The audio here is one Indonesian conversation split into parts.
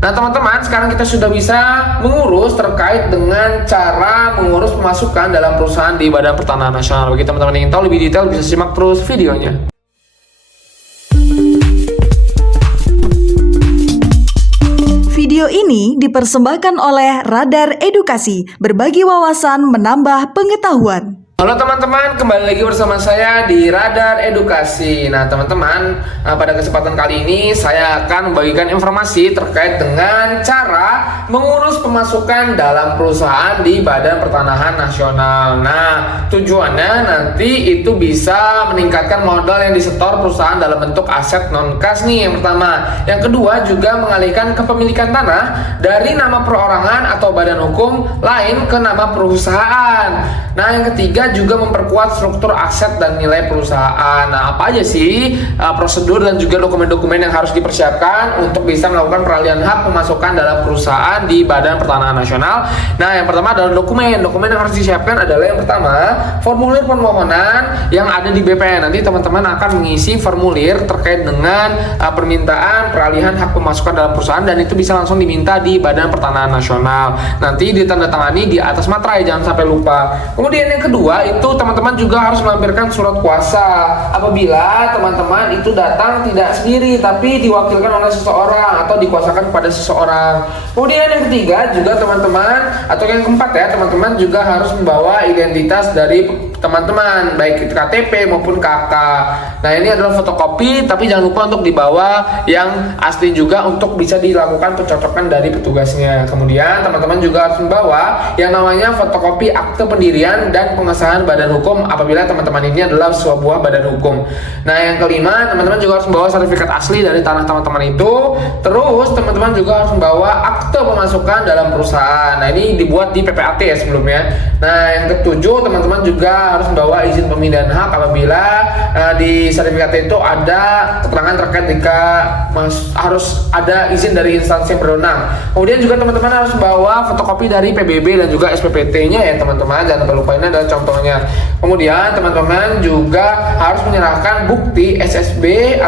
Nah teman-teman, sekarang kita sudah bisa mengurus terkait dengan cara mengurus pemasukan dalam perusahaan di Badan Pertanahan Nasional. Bagi teman-teman yang ingin tahu lebih detail, bisa simak terus videonya. Video ini dipersembahkan oleh Radar Edukasi, berbagi wawasan menambah pengetahuan. Halo teman-teman, kembali lagi bersama saya di Radar Edukasi. Nah teman-teman, pada kesempatan kali ini saya akan membagikan informasi terkait dengan cara mengurus pemasukan dalam perusahaan di Badan Pertanahan Nasional. Nah tujuannya nanti itu bisa meningkatkan modal yang disetor perusahaan dalam bentuk aset non-kas nih, yang pertama. Yang kedua juga mengalihkan kepemilikan tanah dari nama perorangan atau badan hukum lain ke nama perusahaan. Nah yang ketiga juga memperkuat struktur aset dan nilai perusahaan. Nah apa aja sih prosedur dan juga dokumen-dokumen yang harus dipersiapkan untuk bisa melakukan peralihan hak pemasukan dalam perusahaan di Badan Pertanahan Nasional? Nah yang pertama adalah dokumen yang harus disiapkan adalah yang pertama formulir permohonan yang ada di BPN. Nanti teman-teman akan mengisi formulir terkait dengan permintaan peralihan hak pemasukan dalam perusahaan, dan itu bisa langsung diminta di Badan Pertanahan Nasional. Nanti ditandatangani di atas materai, jangan sampai lupa. Kemudian yang kedua itu teman-teman juga harus melampirkan surat kuasa apabila teman-teman itu datang tidak sendiri tapi diwakilkan oleh seseorang atau dikuasakan kepada seseorang. Kemudian yang ketiga juga teman-teman, atau yang keempat ya, teman-teman juga harus membawa identitas dari teman-teman, baik itu KTP maupun KK. Nah ini adalah fotokopi, tapi jangan lupa untuk dibawa yang asli juga untuk bisa dilakukan pencocokan dari petugasnya. Kemudian teman-teman juga harus membawa yang namanya fotokopi akte pendirian dan pengesahan badan hukum apabila teman-teman ini adalah sebuah badan hukum. Nah yang kelima, teman-teman juga harus membawa sertifikat asli dari tanah teman-teman itu. Terus teman-teman juga harus membawa akte pemasukan dalam perusahaan. Nah ini dibuat di PPAT ya sebelumnya. Nah yang ketujuh, teman-teman juga harus membawa izin pemindahan hak apabila di sertifikat itu ada keterangan terkait jika harus ada izin dari instansi yang berwenang. Kemudian juga teman-teman harus membawa fotokopi dari PBB dan juga SPPT-nya ya teman-teman, jangan lupa, ini adalah contohnya. Kemudian teman-teman juga harus menyerahkan bukti SSB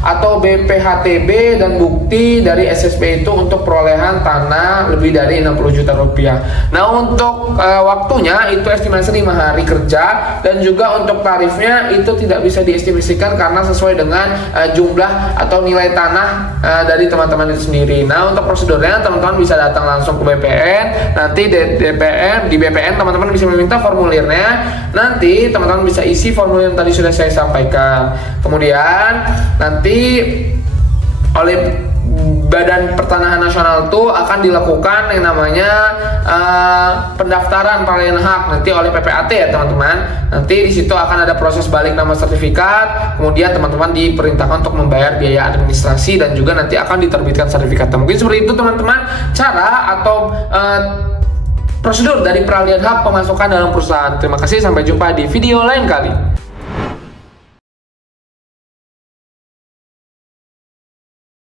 atau BPHTB dan bukti dari SSB itu untuk perolehan tanah lebih dari 60 juta rupiah. Nah untuk waktunya itu estimasi 5 hari kerja, dan juga untuk tarifnya itu tidak bisa diestimasikan karena sesuai dengan jumlah atau nilai tanah dari teman-teman itu sendiri. Nah untuk prosedurnya teman-teman bisa datang langsung ke BPN, nanti di BPN teman-teman bisa meminta formulirnya, nanti teman-teman bisa isi formulir yang tadi sudah saya sampaikan. Kemudian nanti oleh Badan Pertanahan Nasional itu akan dilakukan yang namanya pendaftaran peralihan hak nanti oleh PPAT ya teman-teman. Nanti di situ akan ada proses balik nama sertifikat, kemudian teman-teman diperintahkan untuk membayar biaya administrasi dan juga nanti akan diterbitkan sertifikatnya. Mungkin seperti itu teman-teman cara atau prosedur dari peralihan hak pemasukan dalam perusahaan. Terima kasih, sampai jumpa di video lain kali.